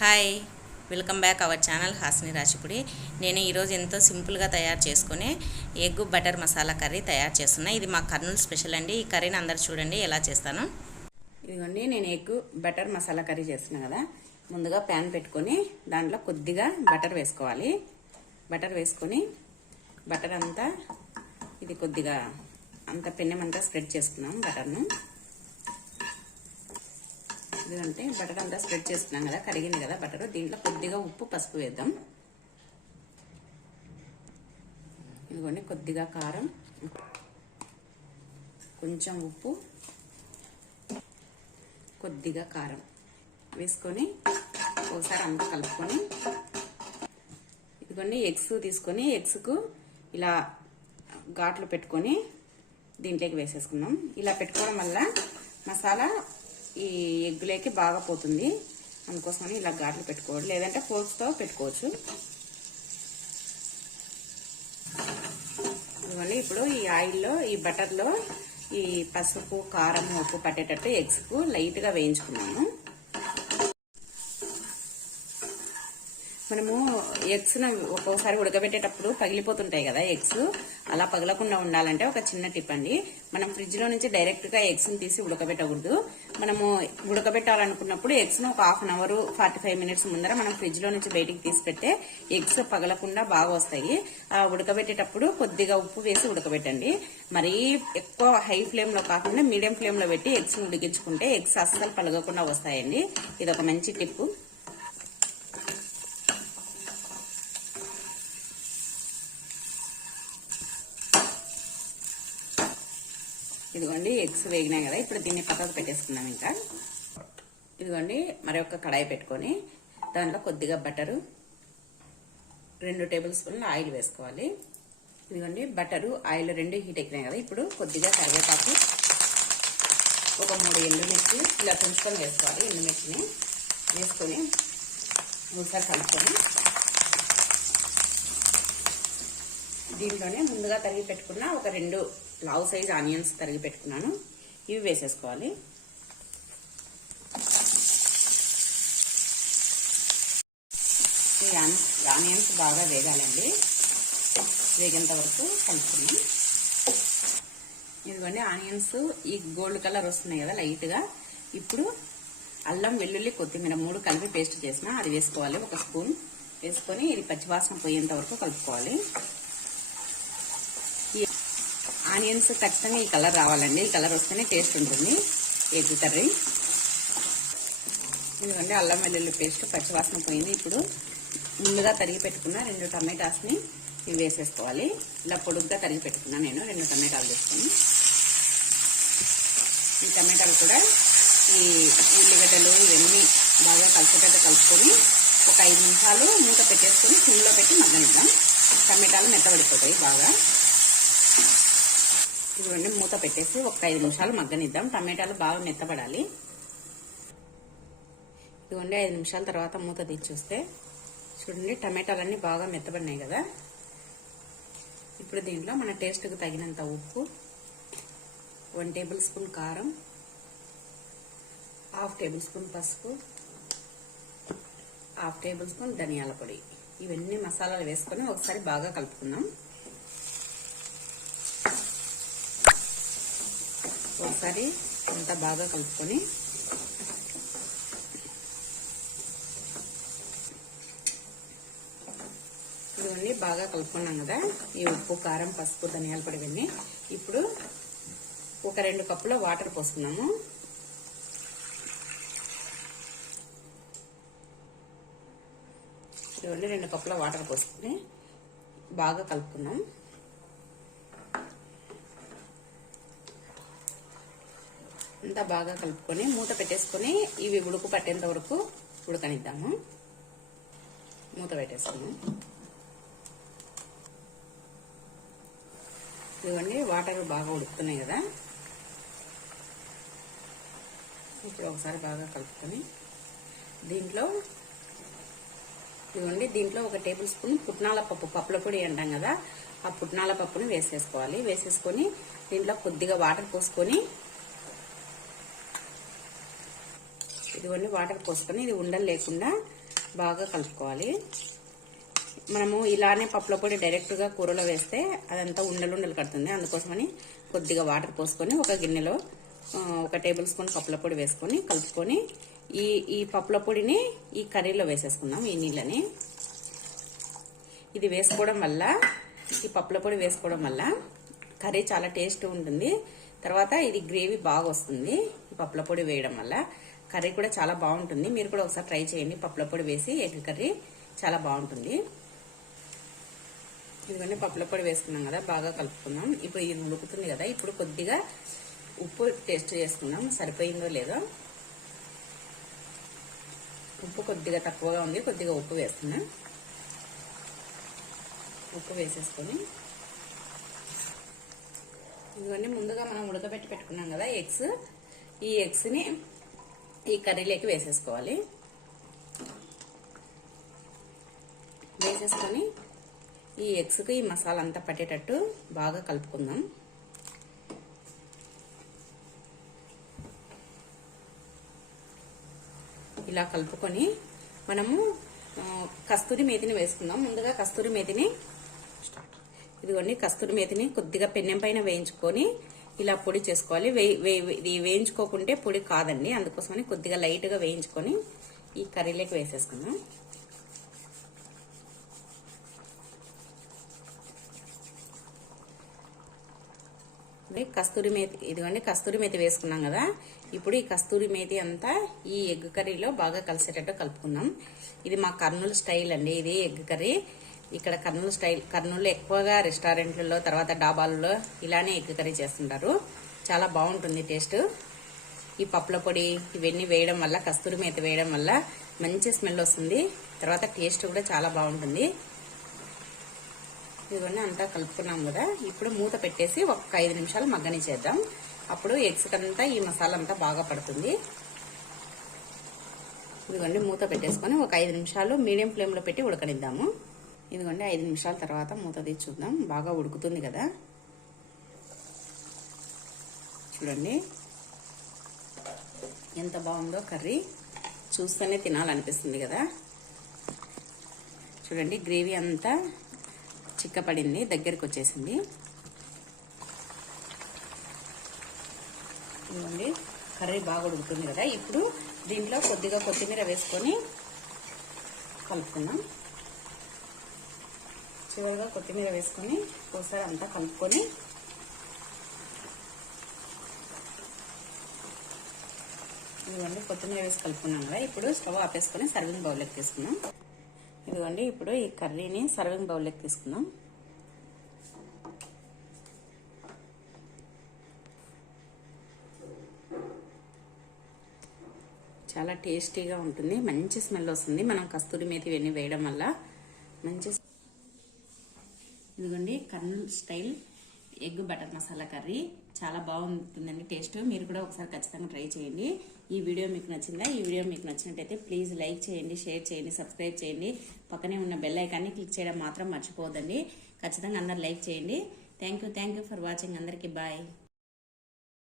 Hi, welcome back our channel Hasini Rasipudi. నేను ఈరోజు ఎంతో సింపుల్గా తయారు చేసుకునే ఎగ్ బటర్ మసాలా కర్రీ తయారు చేస్తున్నా. ఇది మా కర్నూలు స్పెషల్ అండి. ఈ కర్రీని అందరు చూడండి ఎలా చేస్తాను. ఇదిగోండి, నేను ఎగ్ బటర్ మసాలా కర్రీ చేస్తున్నా కదా. ముందుగా ప్యాన్ పెట్టుకొని దాంట్లో కొద్దిగా బటర్ వేసుకోవాలి. బటర్ వేసుకొని బటర్ అంతా ఇది కొద్దిగా అంత పెన్నెమంతా స్ప్రెడ్ చేసుకున్నాం బటర్ను. ఎందుకంటే బటర్ అంతా స్ప్రెడ్ చేసుకున్నాం కదా, కరిగింది కదా బటర్. దీంట్లో కొద్దిగా ఉప్పు పసుపు వేద్దాం. ఇదిగోండి, కొద్దిగా కారం, కొంచెం ఉప్పు, కొద్దిగా కారం వేసుకొని ఒకసారి అంతా కలుపుకొని, ఇదిగోండి ఎగ్స్ తీసుకొని ఎగ్స్కు ఇలా ఘాట్లు పెట్టుకొని దీంట్లోకి వేసేసుకున్నాం. ఇలా పెట్టుకోవడం వల్ల మసాలా ఈ ఎగ్గులోకి బాగా పోతుంది. అందుకోసమని ఇలా ఘాట్లు పెట్టుకోవాలి, లేదంటే ఫోర్క్స్తో పెట్టుకోవచ్చు. ఇదిగోండి, ఇప్పుడు ఈ ఆయిల్లో ఈ బటర్లో ఈ పసుపు కారం ఉప్పు పట్టేటట్టు ఎగ్స్కు లైట్గా వేయించుకున్నాము. మనము ఎగ్స్ ఒక్కోసారి ఉడకబెట్టేటప్పుడు పగిలిపోతుంటాయి కదా ఎగ్స్. అలా పగలకుండా ఉండాలంటే ఒక చిన్న టిప్ అండి. మనం ఫ్రిడ్జ్ లో నుంచి డైరెక్ట్ గా ఎగ్స్ ని తీసి ఉడకబెట్టకూడదు. మనము ఉడకబెట్టాలనుకున్నప్పుడు ఎగ్స్ ను ఒక 1/2 అవర్ 45 మినిట్స్ ముందర మనం ఫ్రిడ్జ్ లో నుంచి బయటికి తీసి పెడితే ఎగ్స్ పగలకుండా బాగా వస్తాయి. ఉడకబెట్టేటప్పుడు కొద్దిగా ఉప్పు వేసి ఉడకబెట్టండి. మరీ ఎక్కువ హై ఫ్లేమ్ లో కాకుండా మీడియం ఫ్లేమ్ లో పెట్టి ఎగ్స్ ను ఉడికించుకుంటే ఎగ్స్ అస్సలు పగలకుండా వస్తాయండి. ఇది ఒక మంచి టిప్. ఇదిగోండి, ఎగ్స్ వేగినాయి కదా. ఇప్పుడు దీన్ని పక్కకు పెట్టేసుకున్నాం. ఇంకా ఇదిగోండి, మరి ఒక కడాయి పెట్టుకొని దాంట్లో కొద్దిగా బటరు, 2 టేబుల్ స్పూన్ల ఆయిల్ వేసుకోవాలి. ఇదిగోండి, బటరు ఆయిల్ 2 హీట్ ఎక్కినాయి కదా. ఇప్పుడు కొద్దిగా కరివేపాకు, ఒక 3 ఎండుమిర్చి ఇలా తుంచుకొని వేసుకోవాలి. ఎండుమిర్చిని వేసుకొని ఒకసారి కలుపుకొని దీంట్లోనే ముందుగా తరిగి పెట్టుకున్న ఒక 2 లావు సైజ్ ఆనియన్స్ తరిగి పెట్టుకున్నాను. ఇవి వేసేసుకోవాలి. ఈ ఆనియన్స్ బాగా వేగాలండి. వేగేంత వరకు కలుపుకున్నాం. ఇదిగోండి, ఆనియన్స్ ఈ గోల్డ్ కలర్ వస్తున్నాయి కదా లైట్ గా. ఇప్పుడు అల్లం వెల్లుల్లి కొత్తిమీర 3 కలిపి పేస్ట్ చేసిన అది వేసుకోవాలి. 1 స్పూన్ వేసుకొని ఇది పచ్చివాసన పోయేంత వరకు కలుపుకోవాలి. ఆనియన్స్ ఖచ్చితంగా ఈ కలర్ రావాలండి. ఈ కలర్ వస్తేనే టేస్ట్ ఉంటుంది ఎగ్ కర్రీ. ఎందుకంటే అల్లం వెల్లుల్లి పేస్ట్ పచ్చివాసన పోయింది. ఇప్పుడు ముందుగా తరిగి పెట్టుకున్న 2 టమాటాస్ని ఇవి వేసేసుకోవాలి. ఇలా పొడుగ్గా తరిగి పెట్టుకున్నా నేను 2 టమాటాలు వేసుకొని, ఈ టమాటాలు కూడా ఈ ఉల్లిగడ్డలు ఇవన్నీ బాగా కలిసేటట్టు కలుపుకొని ఒక 5 నిమిషాలు మూత పెట్టేసుకొని సిమ్లో పెట్టి మగ్గనిద్దాం. టమాటాలు మెత్తబడిపోతాయి బాగా. ఇదిగోండి, మూత పెట్టేసి ఒక 5 నిమిషాలు మగ్గనిద్దాం. టమాటాలు బాగా మెత్తబడాలి. ఇదిగోండి, 5 నిమిషాల తర్వాత మూత తీసి చూస్తే చూడండి టమాటాలన్నీ బాగా మెత్తబడినాయి కదా. ఇప్పుడు దీంట్లో మన టేస్ట్కి తగినంత ఉప్పు, 1 టేబుల్ స్పూన్ కారం, 1/2 టేబుల్ స్పూన్ పసుపు, 1/2 టేబుల్ స్పూన్ ధనియాల పొడి, ఇవన్నీ మసాలాలు వేసుకొని ఒకసారి బాగా కలుపుకుందాం. ఒకసారి అంతా బాగా కలుపుకొని ఇవన్నీ బాగా కలుపుకున్నాం కదా. ఈ ఉప్పు కారం పసుపు ధనియాల పొడి ఇవన్నీ. ఇప్పుడు ఒక 2 కప్పుల వాటర్ పోసుకున్నాము. ఇవన్నీ 2 కప్పుల వాటర్ పోసుకుని బాగా కలుపుకున్నాం. అంతా బాగా కలుపుకొని మూత పెట్టేసుకొని ఇవి ఉడుకు పట్టేంత వరకు ఉడకనిద్దాము. మూత పెట్టేసుకున్నాం. ఇదిగోండి, వాటర్ బాగా ఉడుకుతున్నాయి కదా. ఇప్పుడు ఒకసారి బాగా కలుపుకొని దీంట్లో ఒక టేబుల్ స్పూన్ పుట్నాల పప్పు, పప్పుల పొడి అంటాం కదా, ఆ పుట్నాల పప్పుని వేసేసుకోవాలి. వేసేసుకొని దీంట్లో కొద్దిగా వాటర్ పోసుకొని ఇదిగోండి వాటర్ పోసుకొని ఇది ఉండలు లేకుండా బాగా కలుపుకోవాలి. మనము ఇలానే పప్పుల పొడి డైరెక్ట్గా కూరలో వేస్తే అదంతా ఉండలు కడుతుంది. అందుకోసమని కొద్దిగా వాటర్ పోసుకొని ఒక గిన్నెలో 1 టేబుల్ స్పూన్ పప్పుల పొడి వేసుకొని కలుపుకొని ఈ పప్పుల పొడిని ఈ కర్రీలో వేసేసుకుందాం. ఈ నీళ్ళని ఇది వేసుకోవడం వల్ల, ఈ పప్పుల పొడి వేసుకోవడం వల్ల కర్రీ చాలా టేస్ట్ ఉంటుంది. తర్వాత ఇది గ్రేవీ బాగా వస్తుంది. ఈ పప్పుల పొడి వేయడం వల్ల కర్రీ కూడా చాలా బాగుంటుంది. మీరు కూడా ఒకసారి ట్రై చేయండి. పప్పుల పొడి వేసి ఎగ్ కర్రీ చాలా బాగుంటుంది. ఇవన్నీ పప్పుల పొడి వేసుకున్నాం కదా, బాగా కలుపుకుందాం. ఇప్పుడు ఇది ఉడుకుతుంది కదా, ఇప్పుడు కొద్దిగా ఉప్పు టేస్ట్ చేసుకుందాం సరిపోయిందో లేదో. ఉప్పు కొద్దిగా తక్కువగా ఉంది, కొద్దిగా ఉప్పు వేస్తున్నా. ఉప్పు వేసేసుకొని ఇవన్నీ ముందుగా మనం ఉడకబెట్టి పెట్టుకున్నాం కదా ఎగ్స్, ఈ ఎగ్స్ని ఈ కర్రీలోకి వేసేసుకోవాలి. వేసేసుకొని ఈ ఎగ్స్కి ఈ మసాలా అంతా పట్టేటట్టు బాగా కలుపుకుందాం. ఇలా కలుపుకొని మనము కస్తూరి మేతిని వేసుకుందాం. ముందుగా కస్తూరి మేతిని, ఇదిగోండి కస్తూరి మేతిని కొద్దిగా పెన్నెం పైన వేయించుకొని ఇలా పొడి చేసుకోవాలి. ఇది వేయించుకోకుంటే పొడి కాదండి, అందుకోసమని కొద్దిగా లైట్గా వేయించుకొని ఈ కర్రీలోకి వేసేసుకుందాం. కస్తూరి మేతి, ఇదిగోండి కస్తూరి మేతి వేసుకున్నాం కదా. ఇప్పుడు ఈ కస్తూరి మేతి అంతా ఈ ఎగ్ కర్రీలో బాగా కలిసేటట్టు కలుపుకుందాం. ఇది మా కర్నూలు స్టైల్ అండి, ఇది ఎగ్ కర్రీ. ఇక్కడ కర్నూలు స్టైల్, కర్నూలు ఎక్కువగా రెస్టారెంట్లలో తర్వాత డాబాలలో ఇలానే ఎగ్ కర్రీ చేస్తుంటారు. చాలా బాగుంటుంది టేస్ట్. ఈ పప్పుల పొడి ఇవన్నీ వేయడం వల్ల, కస్తూరి మేతి వేయడం వల్ల మంచి స్మెల్ వస్తుంది. తర్వాత టేస్ట్ కూడా చాలా బాగుంటుంది. ఇవన్నీ అంతా కలుపుకున్నాం కదా, ఇప్పుడు మూత పెట్టేసి ఒక 5 నిమిషాలు మగ్గని చేద్దాం. అప్పుడు ఎగ్స్ కంతా ఈ మసాలా అంతా బాగా పడుతుంది. ఇదిగోండి మూత పెట్టేసుకొని ఒక 5 నిమిషాలు మీడియం ఫ్లేమ్లో పెట్టి ఉడకనిద్దాము. ఇదిగోండి 5 నిమిషాల తర్వాత మూత తీసి చూద్దాం. బాగా ఉడుకుతుంది కదా, చూడండి ఎంత బాగుందో కర్రీ. చూస్తేనే తినాలనిపిస్తుంది కదా. చూడండి గ్రేవీ అంతా చిక్కపడింది, దగ్గరికి వచ్చేసింది. ఇదిగోండి కర్రీ బాగా ఉడుకుతుంది కదా. ఇప్పుడు దీంట్లో కొద్దిగా కొత్తిమీర వేసుకొని కలుపుకుందాం. చివరిగా కొత్తిమీర వేసుకొని ఒకసారి అంతా కలుపుకొని ఇదిగోండి కొత్తిమీర వేసి కలుపుకున్నాం కదా. ఇప్పుడు స్టవ్ ఆపేసుకొని సర్వింగ్ బౌల్లోకి తీసుకుందాం. ఇదిగోండి ఇప్పుడు ఈ కర్రీని సర్వింగ్ బౌల్లోకి తీసుకుందాం. చాలా టేస్టీగా ఉంటుంది, మంచి స్మెల్ వస్తుంది మనం కస్తూరి మేతి ఇవన్నీ వేయడం వల్ల. మంచి ఇదిగోండి Kurnool style egg butter masala curry చాలా బాగుంటుందండి టేస్ట్. మీరు కూడా ఒకసారి ఖచ్చితంగా ట్రై చేయండి. ఈ వీడియో మీకు నచ్చిందా? ఈ వీడియో మీకు నచ్చినట్టయితే ప్లీజ్ లైక్ చేయండి, షేర్ చేయండి, సబ్స్క్రైబ్ చేయండి. పక్కనే ఉన్న బెల్ ఐకాన్ని క్లిక్ చేయడం మాత్రం మర్చిపోవద్దండి. ఖచ్చితంగా అందరు లైక్ చేయండి. Thank you for watching. అందరికీ బాయ్.